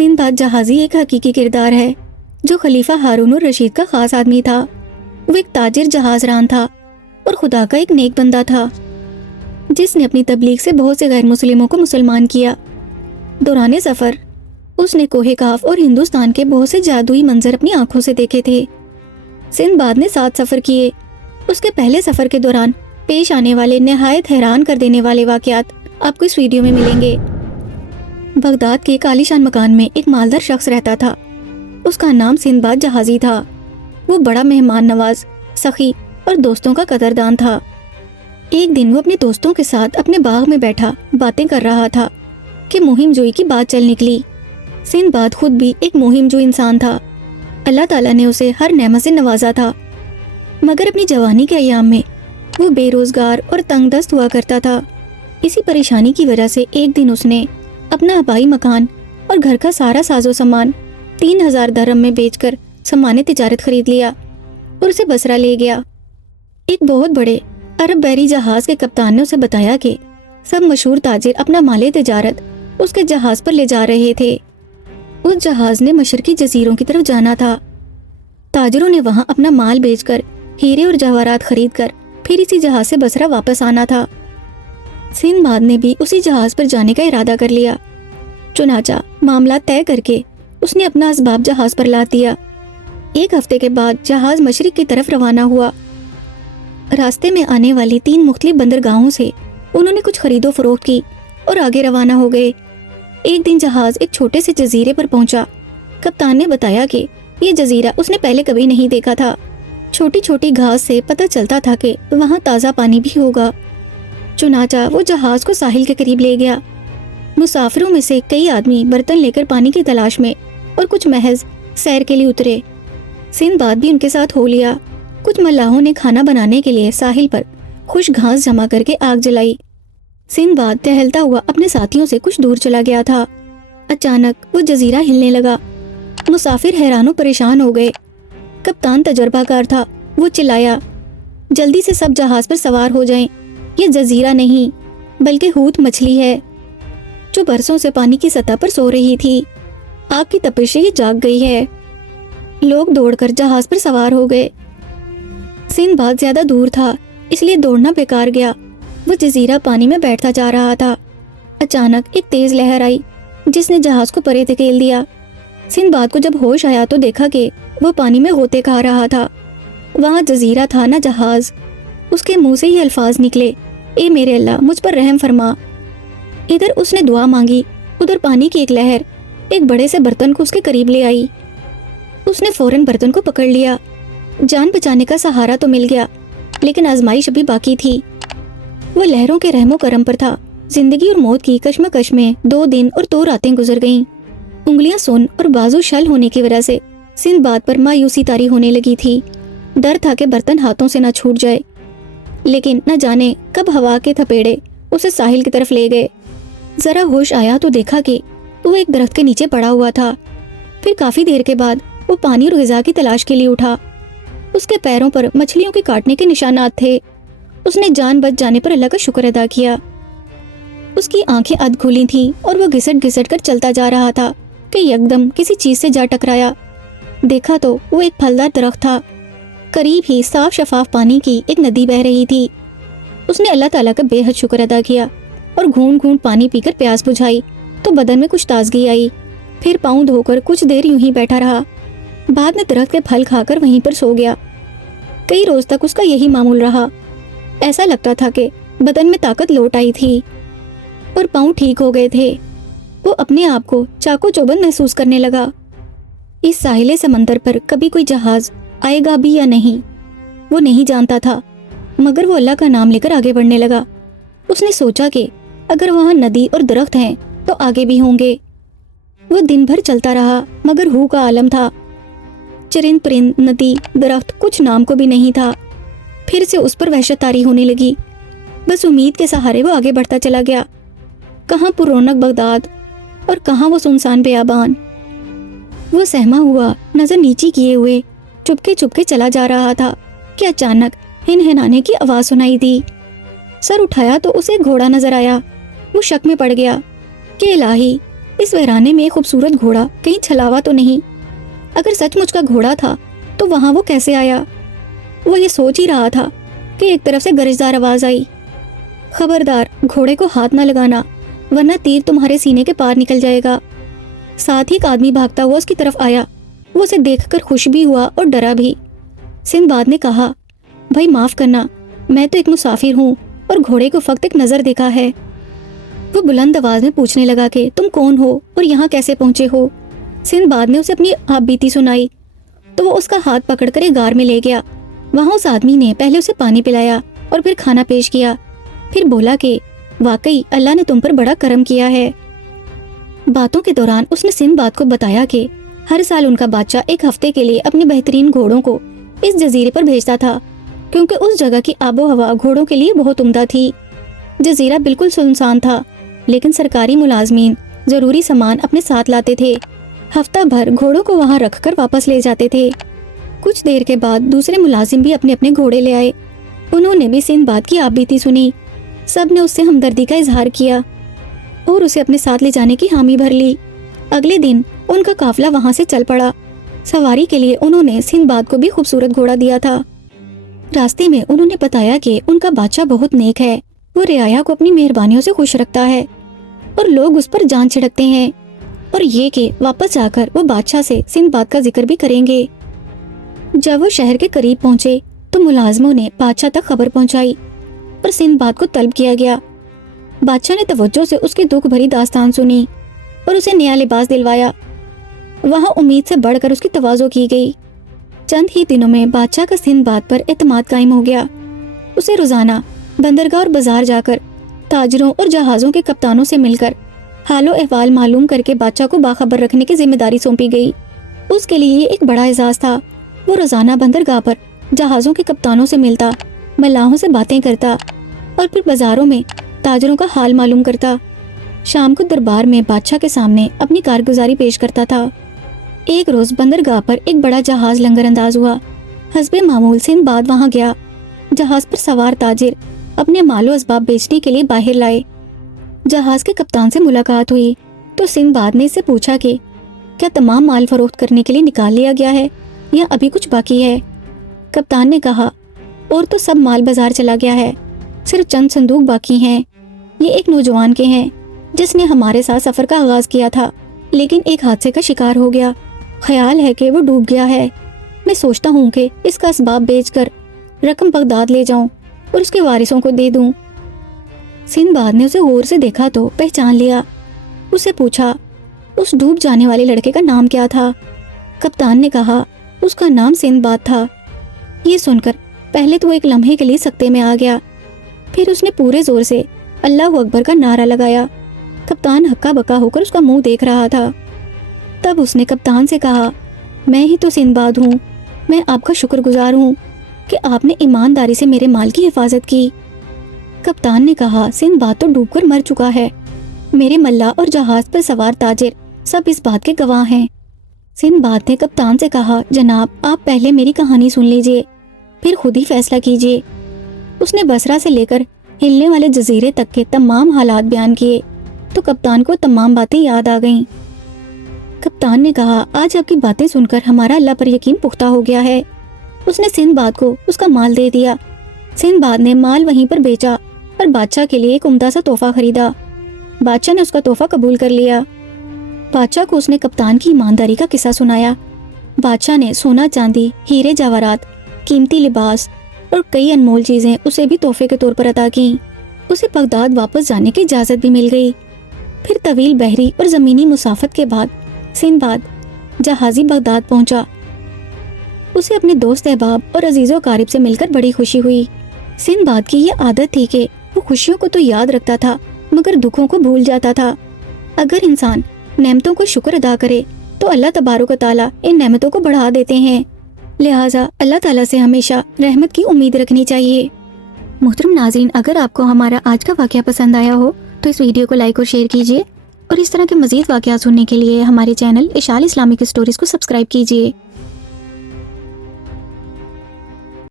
Sinbad جہازی ایک حقیقی کردار ہے جو خلیفہ ہارون الرشید کا خاص آدمی تھا۔ وہ ایک تاجر جہاز ران تھا اور خدا کا ایک نیک بندہ تھا جس نے اپنی تبلیغ سے بہت سے غیر مسلموں کو مسلمان کیا۔ دوران سفر اس نے کوہ کاف اور ہندوستان کے بہت سے جادوئی منظر اپنی آنکھوں سے دیکھے تھے۔ سندباد نے 7 سفر کیے۔ اس کے پہلے سفر کے دوران پیش آنے والے نہایت حیران کر دینے والے واقعات آپ کو اس ویڈیو میں ملیں گے۔ بغداد کے ایک عالیشان مکان میں ایک مالدار شخص رہتا تھا۔ اس کا نام سندباد جہازی تھا۔ وہ بڑا مہمان نواز، سخی اور دوستوں کا قدردان تھا۔ ایک دن وہ اپنے دوستوں کے ساتھ اپنے باغ میں بیٹھا باتیں کر رہا تھا کہ مہم جوئی کی بات چل نکلی۔ سندباد خود بھی ایک مہم جو انسان تھا۔ اللہ تعالیٰ نے اسے ہر نعمت سے نوازا تھا، مگر اپنی جوانی کے ایام میں وہ بے روزگار اور تنگ دست ہوا کرتا تھا۔ اسی پریشانی کی وجہ سے ایک دن اس نے اپنا آبائی مکان اور گھر کا سارا ساز و سامان 3000 درہم میں بیچ کر سامان تجارت خرید لیا اور اسے بصرہ لے گیا۔ ایک بہت بڑے عرب بحری جہاز کے کپتان نے اسے بتایا کہ سب مشہور تاجر اپنا مال تجارت اس کے جہاز پر لے جا رہے تھے۔ اس جہاز نے مشرقی جزیروں کی طرف جانا تھا۔ تاجروں نے وہاں اپنا مال بیچ کر ہیرے اور جواہرات خرید کر پھر اسی جہاز سے بصرہ واپس آنا تھا۔ سندباد نے بھی اسی جہاز پر جانے کا ارادہ کر لیا۔ چنانچہ معاملات طے کر کے اس نے اپنا اسباب جہاز پر لاد دیا۔ 1 ہفتے کے بعد جہاز مشرق کی طرف روانہ ہوا۔ راستے میں آنے والی 3 مختلف بندرگاہوں سے انہوں نے کچھ خرید و فروخت کی اور آگے روانہ ہو گئے۔ ایک دن جہاز ایک چھوٹے سے جزیرے پر پہنچا۔ کپتان نے بتایا کہ یہ جزیرہ اس نے پہلے کبھی نہیں دیکھا تھا۔ چھوٹی چھوٹی گھاس سے پتہ چلتا تھا کہ وہاں تازہ پانی بھی ہوگا۔ چنانچہ وہ جہاز کو ساحل کے قریب لے گیا۔ مسافروں میں سے کئی آدمی برتن لے کر پانی کی تلاش میں اور کچھ محض سیر کے لیے اترے۔ سندباد بھی ان کے ساتھ ہو لیا۔ کچھ ملاحوں نے کھانا بنانے کے لیے ساحل پر خشک گھاس جمع کر کے آگ جلائی۔ سندباد ٹہلتا ہوا اپنے ساتھیوں سے کچھ دور چلا گیا تھا۔ اچانک وہ جزیرہ ہلنے لگا۔ مسافر حیران و پریشان ہو گئے۔ کپتان تجربہ کار تھا۔ وہ چلایا، جلدی سے سب جہاز پر سوار ہو جائیں، یہ جزیرہ نہیں بلکہ حوت مچھلی ہے جو برسوں سے پانی کی سطح پر سو رہی تھی۔ آگ کی تپش سے یہ جاگ گئی ہے۔ لوگ دوڑ کر جہاز پر سوار ہو گئے۔ سندباد زیادہ دور تھا، اس لیے دوڑنا بیکار گیا۔ وہ جزیرہ پانی میں بیٹھتا جا رہا تھا۔ اچانک ایک تیز لہر آئی جس نے جہاز کو پرے دھکیل دیا۔ سندباد کو جب ہوش آیا تو دیکھا کہ وہ پانی میں غوطے کھا رہا تھا۔ وہاں جزیرہ تھا نہ جہاز۔ اس کے منہ سے یہ الفاظ نکلے، اے میرے اللہ مجھ پر رحم فرما۔ ادھر اس نے دعا مانگی، ادھر پانی کی ایک لہر ایک بڑے سے برتن کو اس کے قریب لے آئی۔ اس نے فوراً برتن کو پکڑ لیا۔ جان بچانے کا سہارا تو مل گیا، لیکن آزمائش ابھی باقی تھی۔ وہ لہروں کے رحم و کرم پر تھا۔ زندگی اور موت کی کشمکش میں 2 دن اور 2 راتیں گزر گئیں۔ انگلیاں سن اور بازو شل ہونے کی وجہ سے سندباد پر مایوسی طاری ہونے لگی تھی۔ ڈر تھا کہ برتن ہاتھوں سے نہ چھوٹ جائے، لیکن نہ جانے کب ہوا کے تھپیڑے اسے ساحل کی طرف لے گئے۔ ذرا ہوش آیا تو دیکھا کہ وہ ایک درخت کے نیچے پڑا ہوا تھا۔ پھر کافی دیر کے بعد وہ پانی اور غذا کی تلاش کے لیے اٹھا۔ اس کے پیروں پر مچھلیوں کے کاٹنے کے نشانات تھے۔ اس نے جان بچ جانے پر اللہ کا شکر ادا کیا۔ اس کی آنکھیں ادھ کھلی تھیں اور وہ گھسٹ گھسٹ کر چلتا جا رہا تھا کہ یکدم کسی چیز سے جا ٹکرایا۔ دیکھا تو وہ ایک پھلدار درخت تھا۔ قریب ہی صاف شفاف پانی کی ایک ندی بہہ رہی تھی۔ اس نے اللہ تعالیٰ کا بے حد شکر ادا کیا اور گھونٹ گھونٹ پانی پی کر پیاس بجھائی تو بدن میں کچھ تازگی آئی۔ پھر پاؤں دھو کر کچھ دیر یوں ہی بیٹھا رہا۔ بعد میں درخت کے پھل کھا کر وہیں پر سو گیا۔ کئی روز تک اس کا یہی معمول رہا۔ ایسا لگتا تھا کہ بدن میں طاقت لوٹ آئی تھی اور پاؤں ٹھیک ہو گئے تھے۔ وہ اپنے آپ کو چاقو چوبند محسوس کرنے لگا۔ اس ساحل سمندر پر کبھی کوئی جہاز آئے گا بھی یا نہیں وہ نہیں جانتا تھا، مگر وہ اللہ کا نام لے کر آگے بڑھنے لگا۔ اس نے سوچا کہ اگر وہاں ندی اور درخت ہیں تو آگے بھی ہوں گے۔ وہ دن بھر چلتا رہا مگر ہو کا عالم تھا۔ چرند پرند، ندی، درخت کچھ نام کو بھی نہیں تھا۔ پھر سے اس پر وحشت طاری ہونے لگی۔ بس امید کے سہارے وہ آگے بڑھتا چلا گیا۔ کہاں پر رونق بغداد اور کہاں وہ سنسان بیابان۔ وہ سہما ہوا نظر نیچی کیے ہوئے چپکے چپکے چلا جا رہا تھا کہ اچانک ہنہنانے کی آواز سنائی دی۔ سر اٹھایا تو اسے گھوڑا نظر آیا۔ وہ شک میں پڑ گیا کہ الہی इस वीराने में एक खूबसूरत घोड़ा कहीं छलावा तो नहीं? अगर सचमुच का घोड़ा था तो वहां वो कैसे आया? वो ये सोच ही रहा था कि एक तरफ से गरजदार आवाज आई, खबरदार, घोड़े को हाथ ना लगाना वरना तीर तुम्हारे सीने के पार निकल जाएगा। साथ ही एक आदमी भागता हुआ उसकी तरफ आया। वो उसे देखकर खुश भी हुआ और डरा भी। सिंदबाद ने कहा, भाई माफ करना, मैं तो एक मुसाफिर हूँ और घोड़े को फक्त एक नजर देखा है। वो बुलंद आवाज में पूछने लगा कि तुम कौन हो और यहाँ कैसे पहुंचे हो? सिंदबाद ने उसे अपनी आपबीती सुनाई तो वो उसका हाथ पकड़कर एक गार में ले गया। वहां उस आदमी ने पहले उसे पानी पिलाया और फिर खाना पेश किया। फिर बोला कि वाकई अल्लाह ने तुम पर बड़ा करम किया है। बातों के दौरान उसने सिंदबाद को बताया कि हर साल उनका बादशाह एक हफ्ते के लिए अपने बेहतरीन घोड़ों को इस जजीरे पर भेजता था, क्योंकि उस जगह की आबो हवा घोड़ों के लिए बहुत उम्दा थी। जजीरा बिल्कुल सुनसान था, लेकिन सरकारी मुलाजमीन जरूरी सामान अपने साथ लाते थे। हफ्ता भर घोड़ों को वहां रखकर वापस ले जाते थे। कुछ देर के बाद दूसरे मुलाजिम भी अपने अपने घोड़े ले आए। उन्होंने भी सिंदबाद की आपबीती सुनी। सब ने उससे हमदर्दी का इजहार किया और उसे अपने साथ ले जाने की हामी भर ली। अगले दिन उनका काफिला वहां से चल पड़ा। सवारी के लिए उन्होंने सिंदबाद को भी खूबसूरत घोड़ा दिया था। रास्ते में उन्होंने बताया कि उनका बादशाह बहुत नेक है, वो रियाया को अपनी मेहरबानियों से खुश रखता है और लोग उस पर जान छिड़कते हैं, और ये कि वापस जाकर वो बादशाह से सिंदबाद का जिक्र भी करेंगे। जब वो शहर के करीब पहुंचे तो मुलाजमों ने बादशाह तक खबर पहुंचाई और सिंदबाद को तलब किया गया। बादशाह ने तवज्जो से उसकी दुख भरी दास्तान सुनी और उसे नया लिबास दिलवाया। वहां उम्मीद से बढ़कर उसकी तवाज़ो की गई। चंद ही दिनों में बादशाह का सिंदबाद पर एतमाद कायम हो गया। उसे रोजाना बंदरगाह और बाजार जाकर ताजरों और जहाज़ों के कप्तानों से मिलकर हालो अहवाल मालूम करके बादशाह को बाखबर रखने की जिम्मेदारी सौंपी गई। उसके लिए ये एक बड़ा एजाज था। वो रोजाना बंदरगाह पर जहाज़ों के कप्तानों से मिलता, मल्लाहों से बातें करता और फिर बाजारों में ताजरों का हाल मालूम करता। शाम को दरबार में बादशाह के सामने अपनी कारगुजारी पेश करता था। एक रोज बंदरगाह पर एक बड़ा जहाज लंगर अंदाज हुआ। हस्बे मामूल सिंदबाद वहां गया। जहाज पर सवार ताजिर अपने मालो असबाब बेचने के लिए बाहर लाए। जहाज के कप्तान से मुलाकात हुई तो सिंदबाद ने इससे पूछा कि क्या तमाम माल फरोख्त करने के लिए निकाल लिया गया है या अभी कुछ बाकी है? कप्तान ने कहा, और तो सब माल बाजार चला गया है, सिर्फ चंद संदूक बाकी हैं। ये एक नौजवान के हैं जिसने हमारे साथ सफर का आगाज किया था, लेकिन एक हादसे का शिकार हो गया। ख्याल है कि वो डूब गया है। मैं सोचता हूँ कि इसका असबाब बेचकर रकम बगदाद ले जाऊं और उसके वारिसों को दे दूं। सिंदबाद ने उसे गौर से देखा तो पहचान लिया। उसे पूछा, उस डूब जाने वाले लड़के का नाम क्या था? कप्तान ने कहा, उसका नाम सिंदबाद था। ये सुनकर पहले तो वो एक लम्हे के लिए सकते में आ गया, फिर उसने पूरे जोर से अल्लाह अकबर का नारा लगाया। कप्तान हक्का बक्का होकर उसका मुंह देख रहा था। तब उसने कप्तान से कहा, मैं ही तो सिंदबाद हूँ। मैं आपका शुक्रगुजार हूँ कि आपने ईमानदारी से मेरे माल की हिफाजत की। कप्तान ने कहा, सिंदबाद तो डूबकर मर चुका है। मेरे मल्ला और जहाज पर सवार ताजिर सब इस बात के गवाह हैं। सिंदबाद ने कप्तान से कहा, जनाब, आप पहले मेरी कहानी सुन लीजिए, फिर खुद ही फैसला कीजिए। उसने बसरा से लेकर हिलने वाले जजीरे तक के तमाम हालात बयान किए तो कप्तान को तमाम बातें याद आ गईं। कप्तान ने कहा, आज आपकी बातें सुनकर हमारा अल्लाह पर यकीन पुख्ता हो गया है। उसने सिंदबाद को उसका माल दे दिया। सिंदबाद ने माल वहीं पर बेचा और बादशाह के लिए एक उम्दा सा तोहफा खरीदा। बादशाह ने उसका तोहफा कबूल कर लिया। बादशाह को उसने कप्तान की ईमानदारी का किस्सा सुनाया। बादशाह ने सोना चांदी, हीरे जवाहरात, कीमती लिबास और कई अनमोल चीजें उसे भी तोहफे के तौर पर अता की। उसे बगदाद वापस जाने की इजाजत भी मिल गई। फिर तवील बहरी और जमीनी मुसाफत के बाद सिंदबाद जहाजी बगदाद पहुंचा। उसे अपने दोस्त अहबाब और अजीजो कारिब से मिलकर बड़ी खुशी हुई। सिंदबाद की ये आदत थी कि वो खुशियों को तो याद रखता था मगर दुखों को भूल जाता था। अगर इंसान नेमतों को शुक्र अदा करे तो अल्लाह तबारक व तआला इन नेमतों को बढ़ा देते हैं। लिहाजा अल्लाह ताला से हमेशा रहमत की उम्मीद रखनी चाहिए। मोहतरम नाज़रीन, अगर आपको हमारा आज का वाक़या पसंद आया हो तो इस वीडियो को लाइक और शेयर कीजिए और इस तरह के मज़ीद वाक़या सुनने के लिए हमारे चैनल इशाल इस्लामिक स्टोरीज़ को सब्सक्राइब कीजिए।